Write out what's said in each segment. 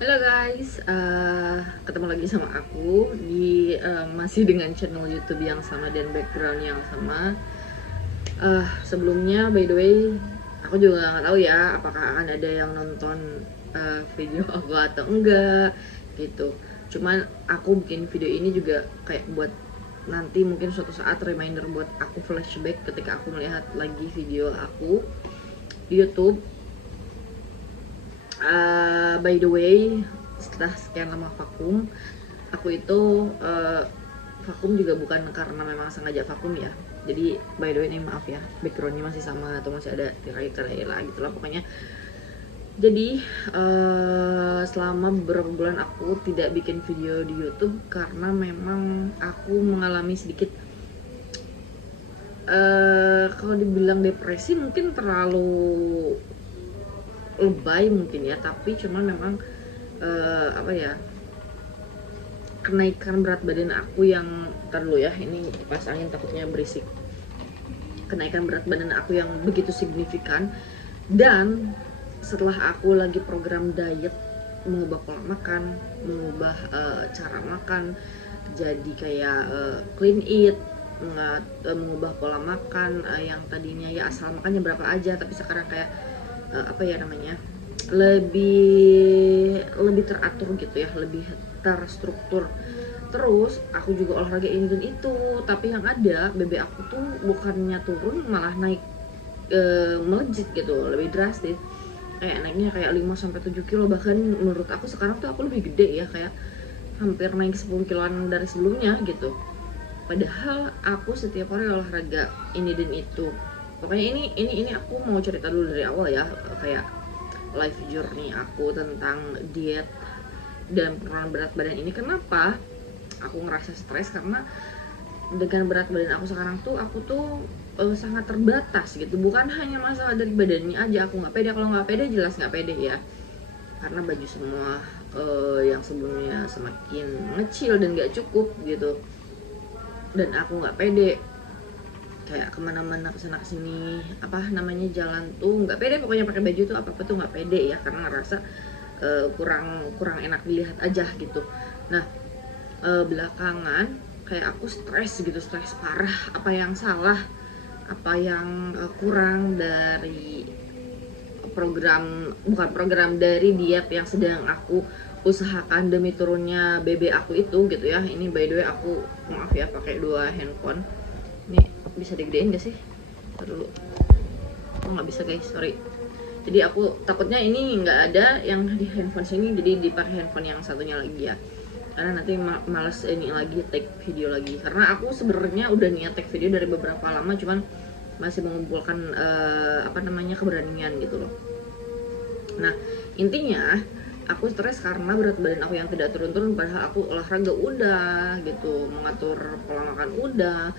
Halo guys, ketemu lagi sama aku di masih dengan channel YouTube yang sama dan background yang sama. Sebelumnya, by the way, aku juga nggak tahu ya apakah akan ada yang nonton video aku atau enggak gitu. Cuman aku bikin video ini juga kayak buat nanti mungkin suatu saat reminder buat aku flashback ketika aku melihat lagi video aku di YouTube. By the way, setelah sekian lama vakum, aku itu vakum juga bukan karena memang sengaja vakum ya. Jadi by the way ini maaf ya, backgroundnya masih sama atau masih ada tirai-tirai lah gitu lah pokoknya. Jadi selama beberapa bulan aku tidak bikin video di YouTube karena memang aku mengalami sedikit kalau dibilang depresi mungkin terlalu lebay mungkin ya, tapi cuman memang apa ya, kenaikan berat badan aku yang dulu ya, ini pas angin takutnya berisik. Kenaikan berat badan aku yang begitu signifikan, dan setelah aku lagi program diet, mengubah pola makan, mengubah cara makan jadi kayak clean eat, mengubah pola makan yang tadinya ya asal makannya berapa aja, tapi sekarang kayak apa ya namanya, lebih teratur gitu ya, lebih terstruktur. Terus aku juga olahraga ini dan itu, tapi yang ada BB aku tuh bukannya turun malah naik, melejit gitu, lebih drastis. Kayak naiknya kayak 5 sampai 7 kilo, bahkan menurut aku sekarang tuh aku lebih gede ya, kayak hampir naik 10 kiloan dari sebelumnya gitu. Padahal aku setiap hari olahraga ini dan itu. Pokoknya ini aku mau cerita dulu dari awal ya, kayak life journey aku tentang diet dan penurunan berat badan ini. Kenapa aku ngerasa stres? Karena dengan berat badan aku sekarang tuh, aku tuh sangat terbatas gitu. Bukan hanya masalah dari badannya aja, aku nggak pede. Kalau nggak pede jelas nggak pede ya, karena baju semua yang sebelumnya semakin ngecil dan nggak cukup gitu, dan aku nggak pede kayak kemana-mana, kesana kesini, apa namanya, jalan tuh nggak pede. Pokoknya pakai baju tuh apa tuh nggak pede ya, karena ngerasa kurang enak dilihat aja gitu. Nah, belakangan kayak aku stres gitu, stres parah. Apa yang salah, apa yang kurang dari bukan program dari diet yang sedang aku usahakan demi turunnya BB aku itu gitu ya. Ini by the way aku maaf ya pakai dua handphone. Ini bisa digedein gak sih? Dulu. Oh nggak bisa guys, sorry. Jadi aku takutnya ini nggak ada yang di handphone sini, jadi dipakai handphone yang satunya lagi ya. Karena nanti males ini lagi take video lagi. Karena aku sebenarnya udah niat take video dari beberapa lama, cuman masih mengumpulkan apa namanya, keberanian gitu loh. Nah, intinya aku stres karena berat badan aku yang tidak turun-turun, padahal aku olahraga udah gitu, mengatur pola makan udah,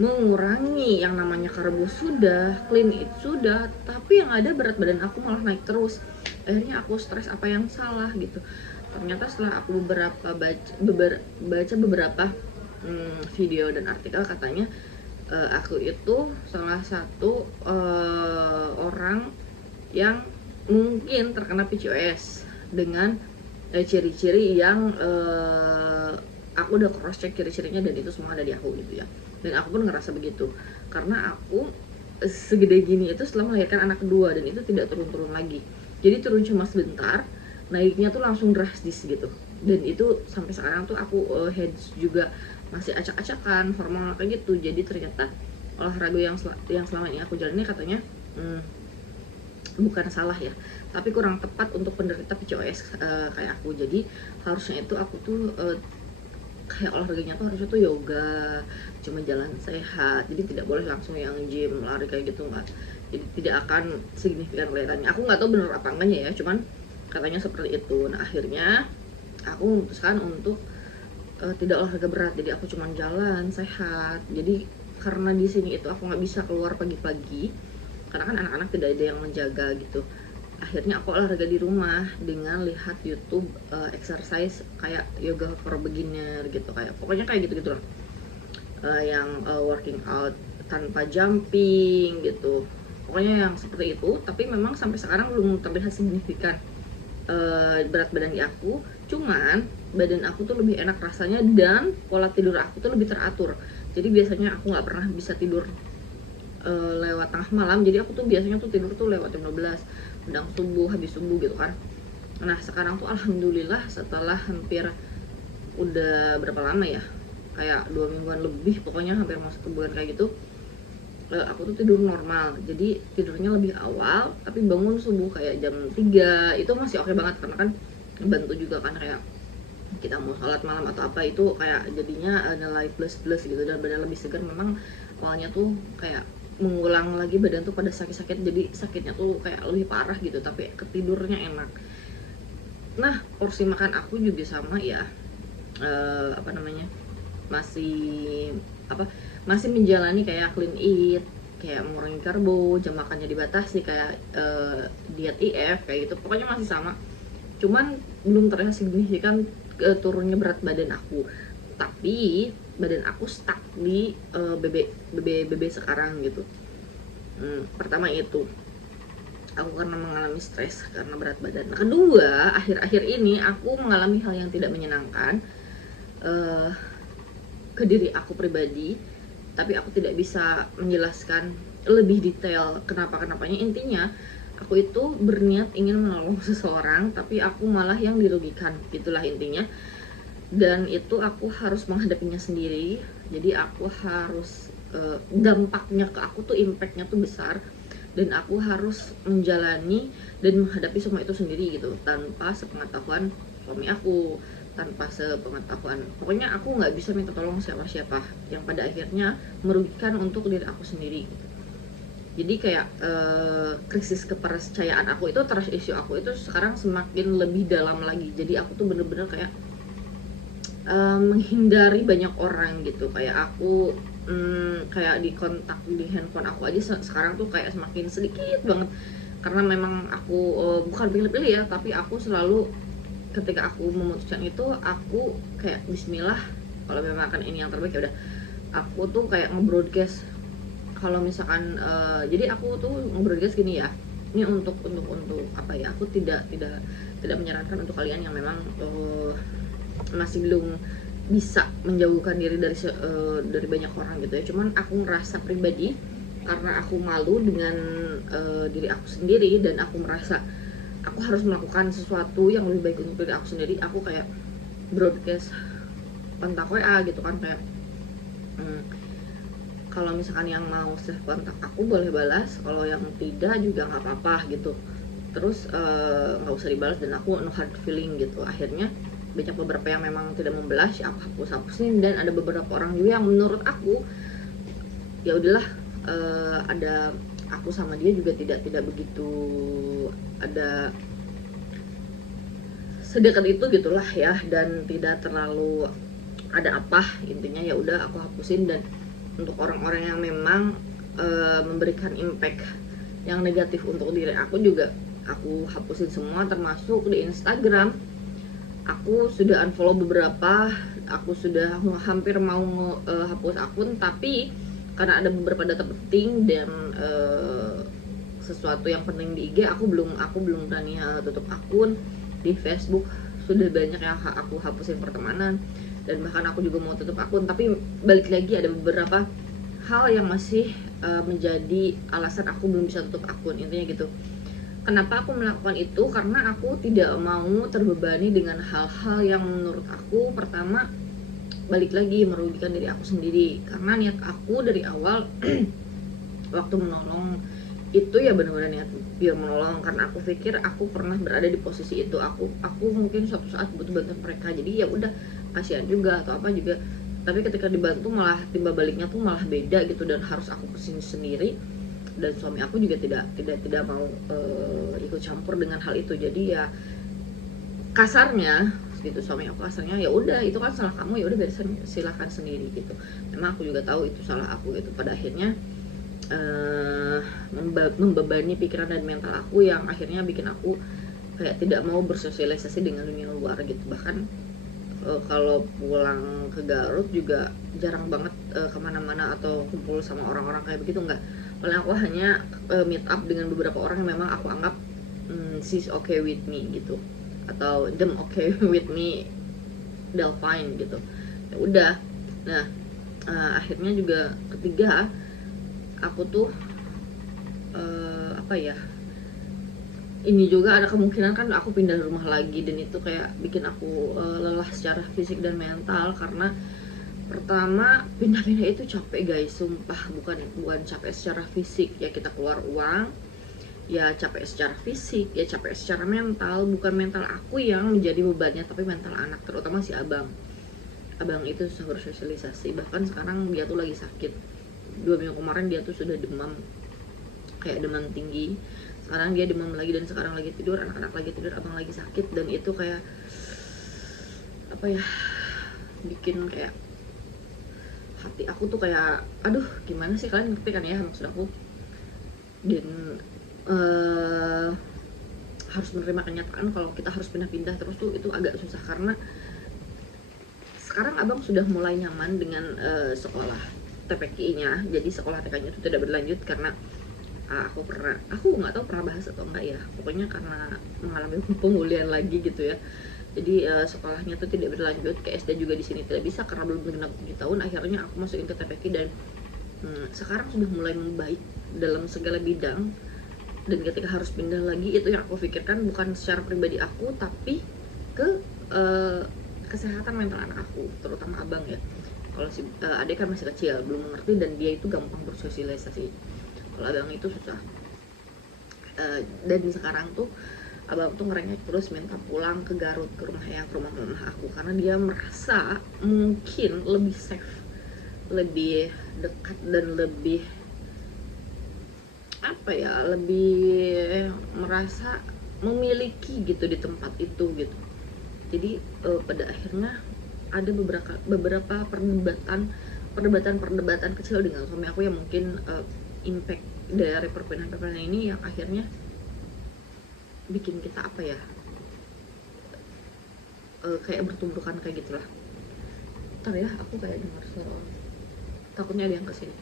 mengurangi yang namanya karbo sudah, clean eat sudah, tapi yang ada berat badan aku malah naik terus. Akhirnya aku stres, apa yang salah gitu. Ternyata setelah aku baca beberapa video dan artikel, katanya aku itu salah satu orang yang mungkin terkena PCOS dengan ciri-ciri yang aku udah cross check ciri-cirinya, dan itu semua ada di aku gitu ya. Dan aku pun ngerasa begitu, karena aku segede gini itu setelah melahirkan anak kedua, dan itu tidak turun-turun lagi. Jadi turun cuma sebentar, naiknya tuh langsung drastis gitu. Dan itu sampai sekarang tuh aku heads juga masih acak-acakan hormonal kayak gitu. Jadi ternyata olahraga yang selama ini aku jalani katanya bukan salah ya, tapi kurang tepat untuk penderita PCOS kayak aku. Jadi harusnya itu aku tuh kayak olahraganya tuh harusnya tuh yoga, cuma jalan sehat. Jadi tidak boleh langsung yang gym, lari kayak gitu, nggak. Jadi tidak akan signifikan kelihatannya. Aku nggak tahu bener apa enggaknya ya, cuman katanya seperti itu. Nah, akhirnya aku memutuskan untuk tidak olahraga berat, jadi aku cuma jalan sehat. Jadi karena di sini itu aku nggak bisa keluar pagi-pagi karena kan anak-anak tidak ada yang menjaga gitu. Akhirnya aku olahraga di rumah dengan lihat YouTube exercise kayak yoga for beginner gitu, kayak pokoknya kayak gitu lah, yang working out tanpa jumping gitu, pokoknya yang seperti itu. Tapi memang sampai sekarang belum terlihat signifikan berat badan di aku, cuman badan aku tuh lebih enak rasanya dan pola tidur aku tuh lebih teratur. Jadi biasanya aku nggak pernah bisa tidur lewat tengah malam, jadi aku tuh biasanya tuh tidur tuh lewat jam 12, menjelang subuh, habis subuh gitu kan. Nah sekarang tuh alhamdulillah setelah hampir udah berapa lama ya, kayak 2 mingguan lebih, pokoknya hampir masuk ke bulan kayak gitu, aku tuh tidur normal. Jadi tidurnya lebih awal tapi bangun subuh kayak jam 3 itu masih oke banget, karena kan bantu juga kan kayak kita mau sholat malam atau apa itu kayak jadinya nilai plus gitu dan badan lebih segar. Memang awalnya tuh kayak mengulang lagi badan tuh pada sakit-sakit, jadi sakitnya tuh kayak lebih parah gitu, tapi ketidurnya enak. Nah porsi makan aku juga sama ya, apa namanya, masih masih menjalani kayak clean eat, kayak mengurangi karbo, jam makannya dibatasi, kayak diet IF kayak gitu, pokoknya masih sama. Cuman belum terlihat signifikan turunnya berat badan aku, tapi badan aku stuck di BB sekarang gitu. Pertama itu aku karena mengalami stres karena berat badan. Nah, kedua, akhir-akhir ini aku mengalami hal yang tidak menyenangkan ke diri aku pribadi, tapi aku tidak bisa menjelaskan lebih detail kenapanya. Intinya aku itu berniat ingin menolong seseorang, tapi aku malah yang dirugikan, gitulah intinya. Dan itu aku harus menghadapinya sendiri, jadi aku harus dampaknya ke aku tuh, impactnya tuh besar, dan aku harus menjalani dan menghadapi semua itu sendiri gitu, tanpa sepengetahuan suami aku, tanpa sepengetahuan, pokoknya aku nggak bisa minta tolong siapa-siapa, yang pada akhirnya merugikan untuk diri aku sendiri gitu. Jadi kayak krisis kepercayaan aku itu, trust issue aku itu sekarang semakin lebih dalam lagi. Jadi aku tuh bener-bener kayak menghindari banyak orang gitu. Kayak aku kayak di kontak di handphone aku aja sekarang tuh kayak semakin sedikit banget, karena memang aku bukan pilih-pilih ya, tapi aku selalu ketika aku memutuskan itu aku kayak bismillah, kalau memang akan ini yang terbaik ya udah. Aku tuh kayak nge-broadcast kalau misalkan jadi aku tuh nge-broadcast gini ya, ini untuk apa ya, aku tidak menyarankan untuk kalian yang memang masih belum bisa menjauhkan diri dari banyak orang gitu ya. Cuman aku ngerasa pribadi, karena aku malu dengan diri aku sendiri, dan aku merasa aku harus melakukan sesuatu yang lebih baik untuk diri aku sendiri. Aku kayak broadcast kontak WA gitu kan, kayak kalau misalkan yang mau save kontak aku boleh balas, kalau yang tidak juga nggak apa-apa gitu. Terus nggak usah dibalas, dan aku no hard feeling gitu. Akhirnya banyak beberapa yang memang tidak membalas, aku hapusin, dan ada beberapa orang juga yang menurut aku ya udahlah, ada aku sama dia juga tidak begitu ada sedekat itu gitulah ya, dan tidak terlalu ada apa, intinya ya udah aku hapusin. Dan untuk orang-orang yang memang memberikan impact yang negatif untuk diri aku juga aku hapusin semua, termasuk di Instagram. Aku sudah unfollow beberapa, aku sudah hampir mau hapus akun, tapi karena ada beberapa data penting dan sesuatu yang penting di IG, aku belum berani tutup akun. Di Facebook sudah banyak yang aku hapusin pertemanan, dan bahkan aku juga mau tutup akun, tapi balik lagi ada beberapa hal yang masih menjadi alasan aku belum bisa tutup akun, intinya gitu. Kenapa aku melakukan itu? Karena aku tidak mau terbebani dengan hal-hal yang menurut aku, pertama, balik lagi merugikan diri aku sendiri. Karena niat aku dari awal waktu menolong itu ya benar-benar niat biar menolong, karena aku pikir aku pernah berada di posisi itu. Aku mungkin suatu saat butuh bantuan mereka, jadi ya udah kasihan juga atau apa juga. Tapi ketika dibantu malah timbal baliknya tuh malah beda gitu, dan harus aku kesini sendiri. Dan suami aku juga tidak mau ikut campur dengan hal itu. Jadi ya kasarnya gitu, suami aku kasarnya ya udah itu kan salah kamu, ya udah silahkan sendiri gitu. Memang aku juga tahu itu salah aku gitu. Pada akhirnya membebani pikiran dan mental aku, yang akhirnya bikin aku kayak tidak mau bersosialisasi dengan dunia luar gitu. Bahkan kalau pulang ke Garut juga jarang banget kemana-mana atau kumpul sama orang-orang kayak begitu, enggak. Paling aku hanya meet up dengan beberapa orang yang memang aku anggap she's okay with me gitu. atau them okay with me, they'll fine gitu. Ya udah. Nah, akhirnya juga ketiga, aku tuh apa ya, ini juga ada kemungkinan kan aku pindah rumah lagi, dan itu kayak bikin aku lelah secara fisik dan mental. Karena pertama, pindah-pindah itu capek guys, sumpah. Bukan capek secara fisik ya, kita keluar uang ya, capek secara fisik ya, capek secara mental. Bukan mental aku yang menjadi bebannya, tapi mental anak, terutama si abang itu harus sosialisasi. Bahkan sekarang dia tuh lagi sakit. 2 minggu kemarin dia tuh sudah demam, kayak demam tinggi. Sekarang dia demam lagi, dan sekarang lagi tidur, anak-anak lagi tidur, abang lagi sakit. Dan itu kayak apa ya, bikin kayak hati aku tuh kayak aduh, gimana sih, kalian ngerti kan ya maksud aku. Dan harus menerima kenyataan kalau kita harus pindah-pindah terus tuh itu agak susah. Karena sekarang abang sudah mulai nyaman dengan sekolah TPQ-nya. Jadi sekolah TK-nya itu tidak berlanjut karena aku nggak tahu pernah bahas atau enggak ya, pokoknya karena mengalami pemulihan lagi gitu ya. Jadi sekolahnya tuh tidak berlanjut, ke SD juga di sini tidak bisa karena belum genap 7 tahun. Akhirnya aku masukin ke TPQ, dan sekarang sudah mulai membaik dalam segala bidang. Dan ketika harus pindah lagi, itu yang aku pikirkan bukan secara pribadi aku, tapi ke kesehatan mental anak aku, terutama abang ya. Kalau si adik kan masih kecil, belum mengerti, dan dia itu gampang bersosialisasi. Kalau abang itu susah. Dan sekarang tuh abang tuh ngerengek terus minta pulang ke Garut, ke rumah mama aku, karena dia merasa mungkin lebih safe, lebih dekat, dan lebih apa ya, lebih merasa memiliki gitu di tempat itu gitu. Jadi pada akhirnya ada beberapa perdebatan kecil dengan suami aku yang mungkin impact dari perpindahan ini, yang akhirnya bikin kita apa ya, kayak bertumbukan kayak gitulah. Ntar ya, aku kayak dengar suara, takutnya ada yang kesini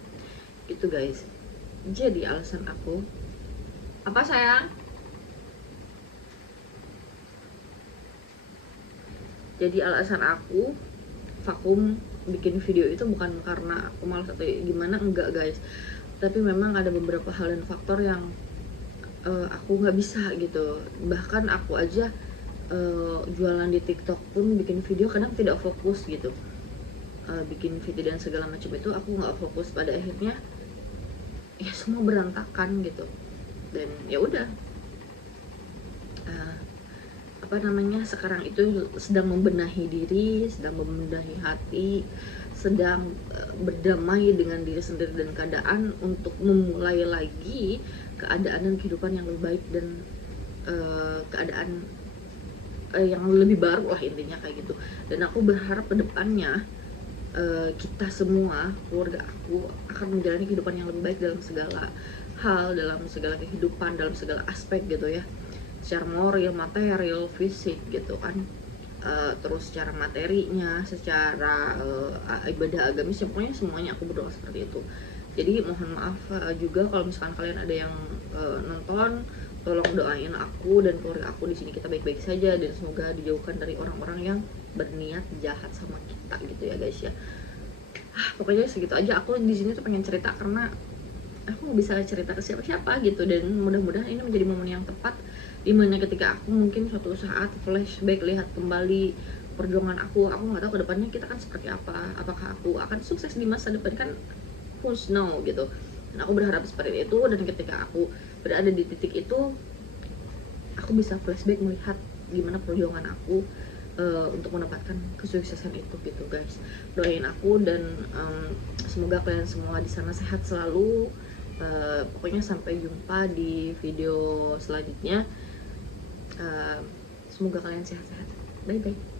gitu guys. Jadi alasan aku apa sayang? Jadi alasan aku vakum bikin video itu bukan karena aku malas atau gimana, enggak guys, tapi memang ada beberapa hal dan faktor yang aku nggak bisa gitu. Bahkan aku aja jualan di TikTok pun, bikin video kadang tidak fokus gitu. Bikin video dan segala macam itu aku nggak fokus. Pada akhirnya ya semua berantakan gitu. Dan ya udah, apa namanya, sekarang itu sedang membenahi diri, sedang membenahi hati, sedang berdamai dengan diri sendiri dan keadaan, untuk memulai lagi keadaan dan kehidupan yang lebih baik, dan keadaan yang lebih baru lah, intinya kayak gitu. Dan aku berharap kedepannya kita semua, keluarga aku, akan menjalani kehidupan yang lebih baik dalam segala hal, dalam segala kehidupan, dalam segala aspek gitu ya, secara moral, material, fisik gitu kan. Terus secara materinya, secara ibadah agamis, pokoknya semuanya aku berdoa seperti itu. Jadi mohon maaf juga kalau misalkan kalian ada yang nonton, tolong doain aku dan keluarga aku di sini kita baik-baik saja, dan semoga dijauhkan dari orang-orang yang berniat jahat sama kita gitu ya guys ya. Pokoknya segitu aja, aku di sini tuh pengen cerita karena aku nggak bisa cerita ke siapa-siapa gitu, dan mudah-mudahan ini menjadi momen yang tepat dimana ketika aku mungkin suatu saat flashback, lihat kembali perjuangan aku nggak tahu kedepannya kita kan seperti apa, apakah aku akan sukses di masa depan, kan who's know gitu. Dan aku berharap seperti itu, dan ketika aku berada di titik itu, aku bisa flashback melihat gimana perjuangan aku untuk mendapatkan kesuksesan itu gitu guys. Doain aku, dan semoga kalian semua di sana sehat selalu. Pokoknya sampai jumpa di video selanjutnya. Semoga kalian sehat-sehat. Bye bye.